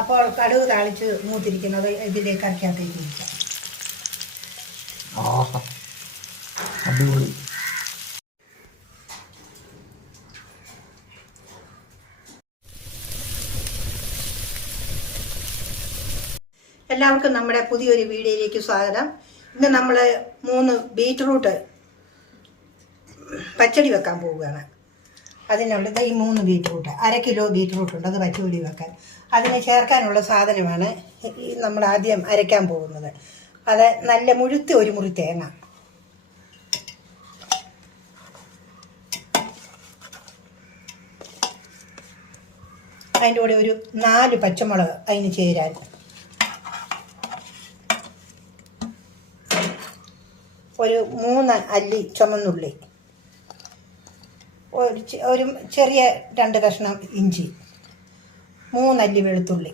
അപ്പോൾ കടുക് താളിച്ച് മൂത്തിരിക്കുന്നത് ഇതിലേക്ക് അരക്കകത്തേക്ക് ഇരിക്കാം. അടിപൊളി. എല്ലാവർക്കും നമ്മുടെ പുതിയൊരു വീഡിയോയിലേക്ക് സ്വാഗതം. ഇന്ന് നമ്മൾ 3 ബീറ്റ്റൂട്ട് പച്ചടി വെക്കാൻ പോവുകയാണ്. അതിനുള്ളത് ഈ 3 ബീറ്റ്റൂട്ട്, 1/2 കിലോ ബീറ്റ്റൂട്ട് ഉണ്ട്, അത് പച്ചടി വെക്കാൻ. അതിന് ചേർക്കാനുള്ള സാധനമാണ് നമ്മൾ ആദ്യം അരയ്ക്കാൻ പോകുന്നത്. അത് നല്ല മുഴുത്ത ഒരു മുറി തേങ്ങ, അതിൻ്റെ കൂടെ ഒരു 4 പച്ചമുളക് അതിന് ചേരാൻ, ഒരു 3 അല്ലി ചുമന്നുള്ളി, ഒരു ചെറിയ 2 കഷ്ണം ഇഞ്ചി, 3 അല്ലി വെളുത്തുള്ളി,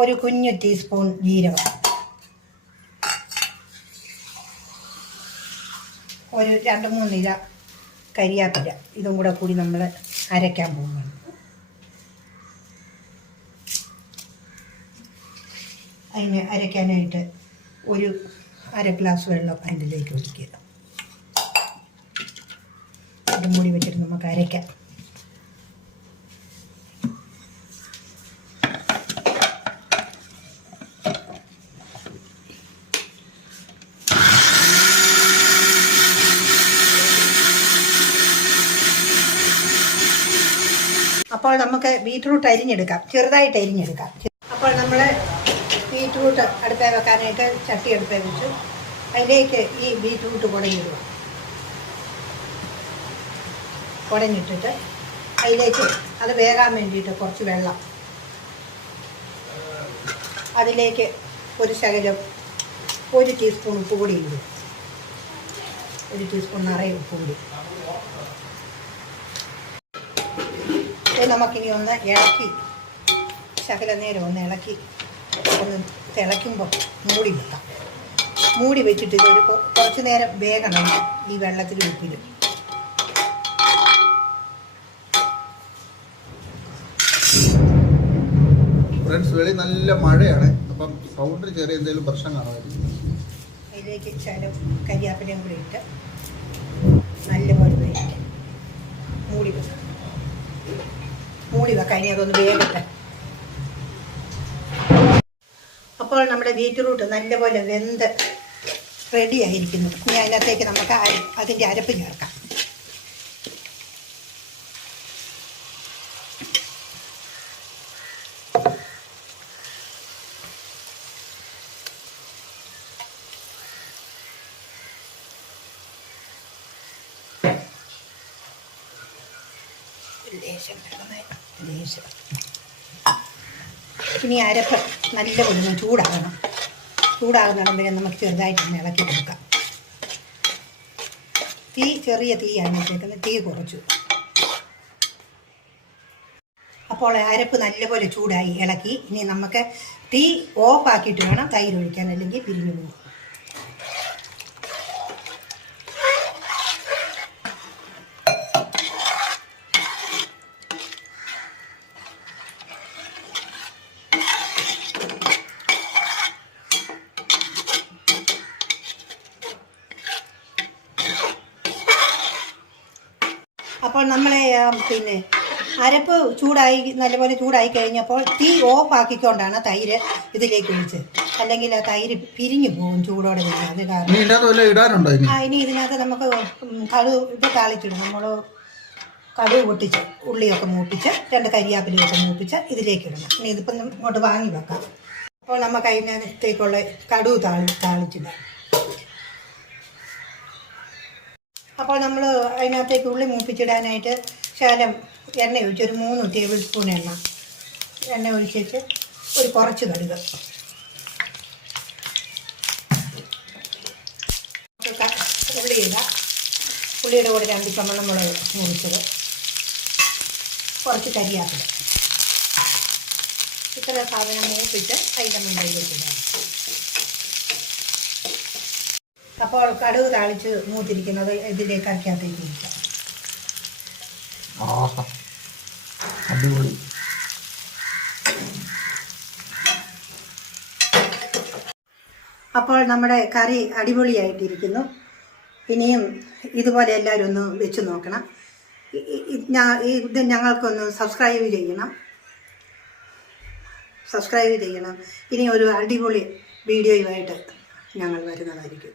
ഒരു കുഞ്ഞു ടീസ്പൂൺ ജീരകം, ഒരു 2-3 ഇല കരിയാപ്പില. ഇതും കൂടെ കൂടി നമ്മൾ അരയ്ക്കാൻ പോകുകയാണ്. അതിന് അരയ്ക്കാനായിട്ട് ഒരു 1/2 ഗ്ലാസ് വെള്ളം അതിലേക്ക് ഒഴിക്കുക. ഇത് മൂടി വെച്ചിട്ട് നമുക്ക് അരയ്ക്കാം. അപ്പോൾ നമുക്ക് ബീറ്റ്റൂട്ട് അരിഞ്ഞെടുക്കാം, ചെറുതായിട്ട് അരിഞ്ഞെടുക്കാം. അപ്പോൾ നമ്മൾ ബീറ്റ്റൂട്ട് അടുപ്പേ വെക്കാനായിട്ട് ചട്ടി അടുപ്പേ വെച്ചു. അതിലേക്ക് ഈ ബീറ്റ്റൂട്ട് കുടഞ്ഞിടുക. കുടഞ്ഞിട്ടിട്ട് അതിലേക്ക് അത് വേകാൻ വേണ്ടിയിട്ട് കുറച്ച് വെള്ളം, അതിലേക്ക് ഒരു ശകലം 1 ടീസ്പൂൺ ഉപ്പ് പൊടി ഇടും. 1 ടീസ്പൂൺ നിറയെ ഉപ്പ് പൊടി. നമുക്കിനി ഒന്ന് ഇളക്കി, ശകല നേരം ഒന്ന് ഇളക്കി, ഒന്ന് തിളയ്ക്കുമ്പോൾ മൂടി വെക്കാം. മൂടി വെച്ചിട്ട് ഇതൊരു കുറച്ച് നേരം വേഗണം ഈ വെള്ളത്തിൽ ഉപ്പിലും. ഫ്രണ്ട്സ്, വെളി നല്ല മഴയാണ്, അപ്പം സൗണ്ടിന് ചെറിയ എന്തെങ്കിലും പ്രശ്നം കാണുമായിരിക്കും. അതിലേക്ക് ശകലം കരിയാപ്പിലയും കൂടി ഇട്ട് നല്ലപോലെ വേവിക്കാം. മൂടി വെക്കാം. മൂടി വെക്കാം. ഇനി അതൊന്ന് വേഗട്ടെ. അപ്പോൾ നമ്മുടെ ബീറ്റ്റൂട്ട് നല്ലപോലെ വെന്ത് റെഡി ആയിരിക്കുന്നു. ഇനി അതിനകത്തേക്ക് നമുക്ക് അതിൻ്റെ അരപ്പ് ചേർക്കാം. ലേശം ഇനി അരപ്പ് നല്ലപോലെ ചൂടാകണം. ചൂടാകുന്നിടമ്പഴേ നമുക്ക് ചെറുതായിട്ടൊന്ന് ഇളക്കി കൊടുക്കാം. ചെറിയ തീയാണ് വെച്ചേക്കുന്നത്, തീ കുറച്ചു. അപ്പോൾ അരപ്പ് നല്ലപോലെ ചൂടായി ഇളക്കി. ഇനി നമുക്ക് തീ ഓഫാക്കിയിട്ട് വേണം തൈര് ഒഴിക്കാൻ, അല്ലെങ്കിൽ പിരിഞ്ഞു പോകും. അപ്പോൾ നമ്മളെ അരപ്പ് ചൂടായി, നല്ലപോലെ ചൂടായി കഴിഞ്ഞപ്പോൾ തീ ഓഫ് ആക്കിക്കൊണ്ടാണ് തൈര് ഇതിലേക്ക് ഒഴിച്ചത്. അല്ലെങ്കിൽ ആ തൈര് പിരിഞ്ഞു പോകും ചൂടോടെ. അത് കാരണം ഇനി ഇതിനകത്ത് നമുക്ക് കടുക് താളിച്ചിടും. നമ്മൾ കടുക് പൊട്ടിച്ച്, ഉള്ളിയൊക്കെ മൂപ്പിച്ച്, 2 കരിയാപ്പിലയൊക്കെ മൂപ്പിച്ച് ഇതിലേക്ക് ഇടണം. ഇനി ഇതിപ്പം ഇങ്ങോട്ട് വാങ്ങി വെക്കാം. അപ്പോൾ നമുക്ക് അതിനകത്തേക്കുള്ള കടുക് താളിച്ചിടാം. അപ്പോൾ നമ്മൾ അതിനകത്തേക്ക് ഉള്ളി മൂപ്പിച്ചിടാനായിട്ട് ശകലം എണ്ണ ഒഴിച്ച്, ഒരു 3 ടേബിൾ സ്പൂൺ എണ്ണ ഒഴിച്ചിട്ട് ഒരു കുറച്ച് കടുക്, ഉള്ളി ഇടാം. ഉള്ളിയുടെ കൂടെ 2 ചുമന്നുമുളക് മുറിച്ചത്, കുറച്ച് കരിയാപ്പില, ഇത്ര സാധനം മൂപ്പിച്ച് അതിൻ്റെ മുകളിലേക്ക് ഇടാം. അപ്പോൾ കടുക് താളിച്ച് മൂത്തിരിക്കുന്നത് ഇതിലേക്ക് അരക്കകത്തേക്ക് ഇരിക്കാം. അടിപൊളി. അപ്പോൾ നമ്മുടെ കറി അടിപൊളിയായിട്ടിരിക്കുന്നു. ഇനിയും ഇതുപോലെ എല്ലാവരും ഒന്ന് വെച്ച് നോക്കണം. ഇത് ഞങ്ങൾക്കൊന്ന് സബ്സ്ക്രൈബ് ചെയ്യണം. ഇനി ഒരു അടിപൊളി വീഡിയോയുമായിട്ട് ഞങ്ങൾ വരുന്നതായിരിക്കും.